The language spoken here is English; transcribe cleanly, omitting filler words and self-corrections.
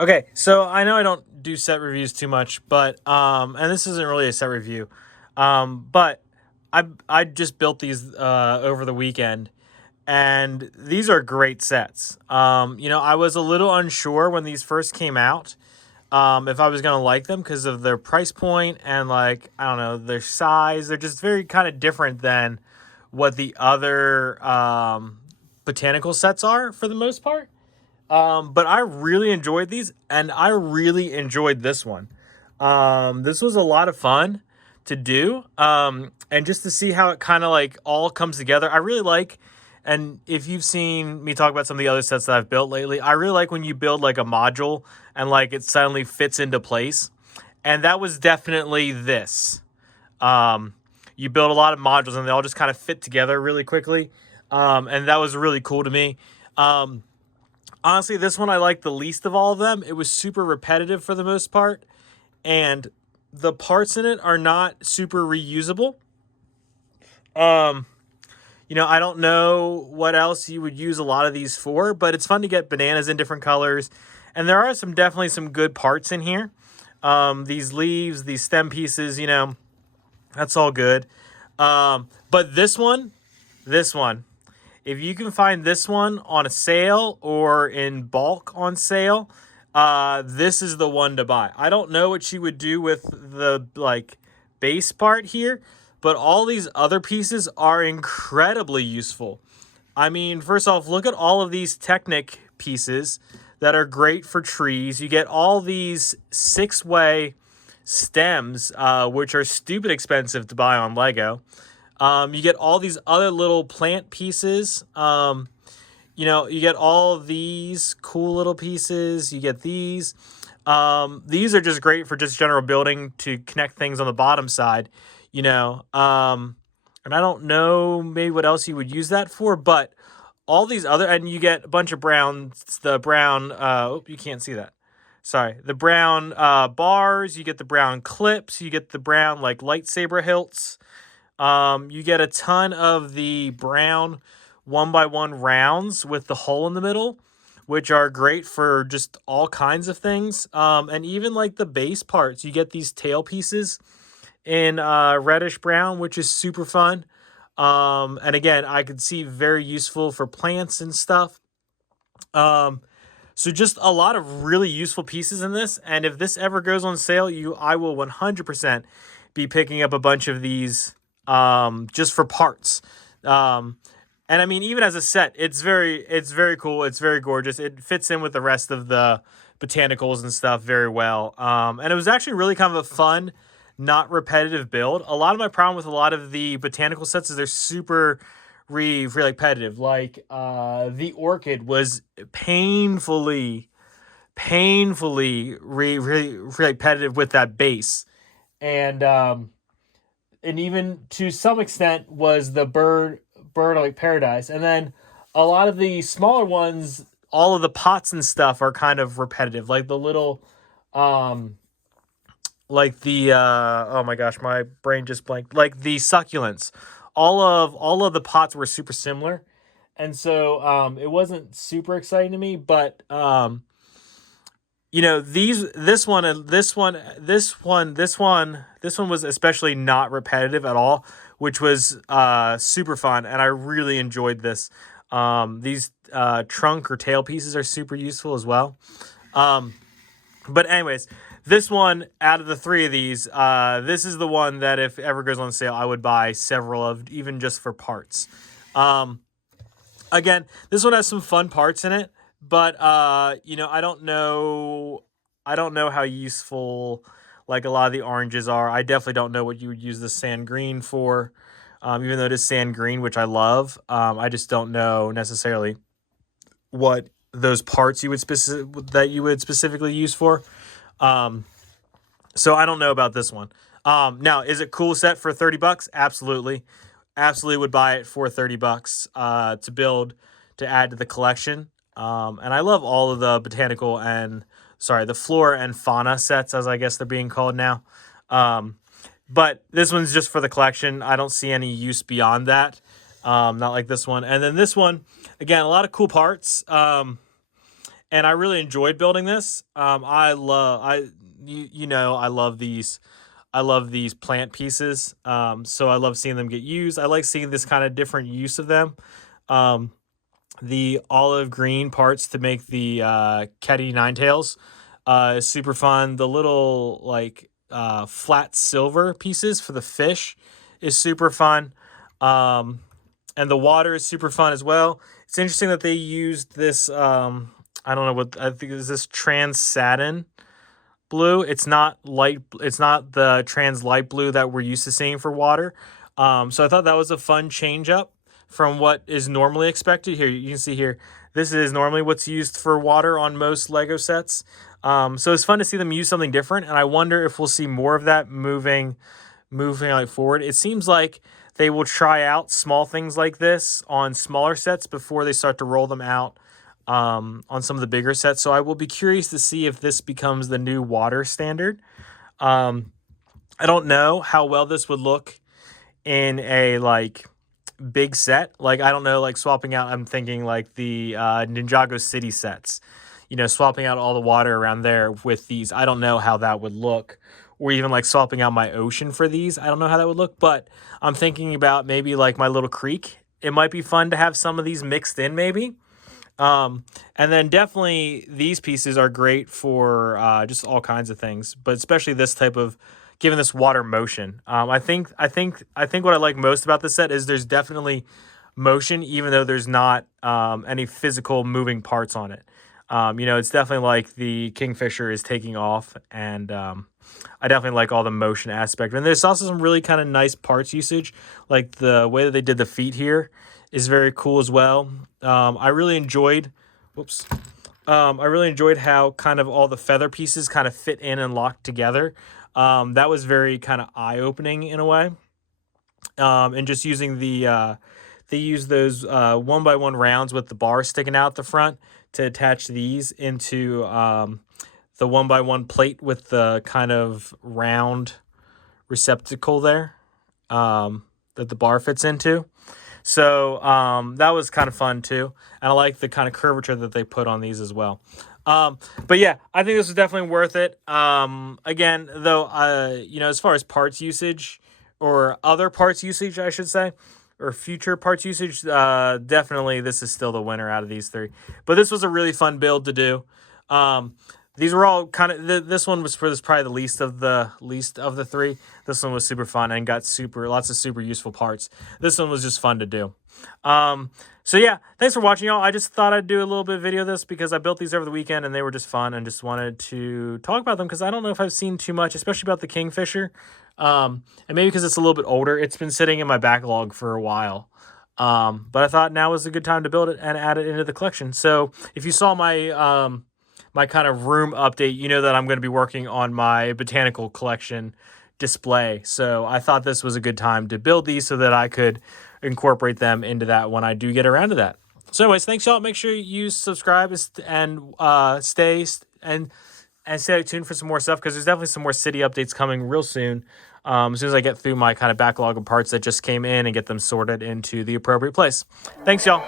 Okay, so I know I don't do set reviews too much, but and this isn't really a set review, but I just built these over the weekend, and these are great sets. I was a little unsure when these first came out, if I was gonna like them because of their price point and like I don't know their size. They're just very kind of different than what the other botanical sets are for the most part. But I really enjoyed these, and I really enjoyed this one. This was a lot of fun to do, and just to see how it kind of like all comes together. I really like, and if you've seen me talk about some of the other sets that I've built lately, I really like when you build like a module and like it suddenly fits into place. And that was definitely this. Um, you build a lot of modules and they all just kind of fit together really quickly. And that was really cool to me. Um, Honestly, this one I like the least of all of them. It was super repetitive for the most part, and the parts in it are not super reusable. Um, I don't know what else you would use a lot of these for, but it's fun to get bananas in different colors, and there are definitely some good parts in here. These leaves, these stem pieces, that's all good. But this one, if you can find this one on a sale or in bulk on sale, this is the one to buy. I don't know what you would do with the like base part here, but all these other pieces are incredibly useful. I mean, first off, look at all of these Technic pieces that are great for trees. You get all these six-way stems, which are stupid expensive to buy on Lego. You get all these other little plant pieces. You get all of these cool little pieces. You get these. These are just great for just general building to connect things on the bottom side, you know. And I don't know maybe what else you would use that for, but all these other, and you get a bunch of browns, the brown, you can't see that. Sorry, the brown bars, you get the brown clips, you get the brown like lightsaber hilts. You get a ton of the brown 1x1 rounds with the hole in the middle, which are great for just all kinds of things. And even like the base parts, you get these tail pieces in reddish brown, which is super fun. And again, I could see very useful for plants and stuff. Um, so just a lot of really useful pieces in this. And if this ever goes on sale, I will 100% be picking up a bunch of these just for parts. And I mean, even as a set, it's very cool. It's very gorgeous. It fits in with the rest of the botanicals and stuff very well. And it was actually really kind of a fun, not repetitive build. A lot of my problem with a lot of the botanical sets is they're super repetitive. Like the orchid was painfully repetitive with that base, and even to some extent was the bird like paradise. And then a lot of the smaller ones, all of the pots and stuff are kind of repetitive, like the little um like the oh my gosh, my brain just blanked, like the succulents. All of the pots were super similar, and so it wasn't super exciting to me. But these this one was especially not repetitive at all, which was super fun, and I really enjoyed this. These trunk or tail pieces are super useful as well. um but anyways, this one out of the three of these, this is the one that if ever goes on sale I would buy several of, even just for parts. um Again, this one has some fun parts in it, but I don't know how useful like a lot of the oranges are. I definitely don't know what you would use the sand green for. Even though it is sand green, which I love. I just don't know necessarily what those parts you would specifically use for. Um, so I don't know about this one. Now, is it cool set for $30? Absolutely. Absolutely would buy it for $30 to build, to add to the collection. And I love all of the botanical and, sorry, the flora and fauna sets, as I guess they're being called now. Um, but this one's just for the collection. I don't see any use beyond that. Not like this one. And then this one, again, a lot of cool parts. and I really enjoyed building this. I love these plant pieces. So I love seeing them get used. I like seeing this kind of different use of them. Um, the olive green parts to make the Ketty Ninetails is super fun. The little like flat silver pieces for the fish is super fun. Um, and the water is super fun as well. It's interesting that they used this. I don't know what I think is this trans satin blue. It's not light. It's not the trans light blue that we're used to seeing for water. So I thought that was a fun change up from what is normally expected. Here you can see here. This is normally what's used for water on most Lego sets. So it's fun to see them use something different, and I wonder if we'll see more of that moving like forward. It seems like they will try out small things like this on smaller sets before they start to roll them out on some of the bigger sets. So I will be curious to see if this becomes the new water standard. I don't know how well this would look in a like big set. Like I don't know, like swapping out. I'm thinking like the Ninjago City sets. You know, swapping out all the water around there with these. I don't know how that would look. Or even like swapping out my ocean for these. I don't know how that would look, but I'm thinking about maybe like my little creek. It might be fun to have some of these mixed in maybe. And then definitely these pieces are great for just all kinds of things, but especially this type of giving this water motion. I think what I like most about this set is there's definitely motion, even though there's not any physical moving parts on it. You know, it's definitely like the Kingfisher is taking off, and I definitely like all the motion aspect. And there's also some really kind of nice parts usage, like the way that they did the feet here is very cool as well. I really enjoyed, I really enjoyed how kind of all the feather pieces kind of fit in and locked together. That was very kind of eye-opening in a way. And just using they use those 1x1 rounds with the bar sticking out the front to attach these into the 1x1 plate with the kind of round receptacle there that the bar fits into. So that was kind of fun too. And I like the kind of curvature that they put on these as well. But yeah, I think this was definitely worth it. Again, though, you know, as far as parts usage or other parts usage, I should say, or future parts usage, definitely this is still the winner out of these three. But this was a really fun build to do. These were all kind of this one was probably the least of the three. This one was super fun and got lots of super useful parts. This one was just fun to do. So yeah, thanks for watching, y'all. I just thought I'd do a little bit of video of this because I built these over the weekend and they were just fun, and just wanted to talk about them because I don't know if I've seen too much, especially about the Kingfisher. And maybe because it's a little bit older, it's been sitting in my backlog for a while. But I thought now was a good time to build it and add it into the collection. So if you saw my my kind of room update, you know that I'm going to be working on my botanical collection display. So I thought this was a good time to build these so that I could incorporate them into that when I do get around to that. So anyways, thanks y'all. Make sure you subscribe and stay tuned for some more stuff, because there's definitely some more city updates coming real soon. As soon as I get through my kind of backlog of parts that just came in and get them sorted into the appropriate place. Thanks y'all.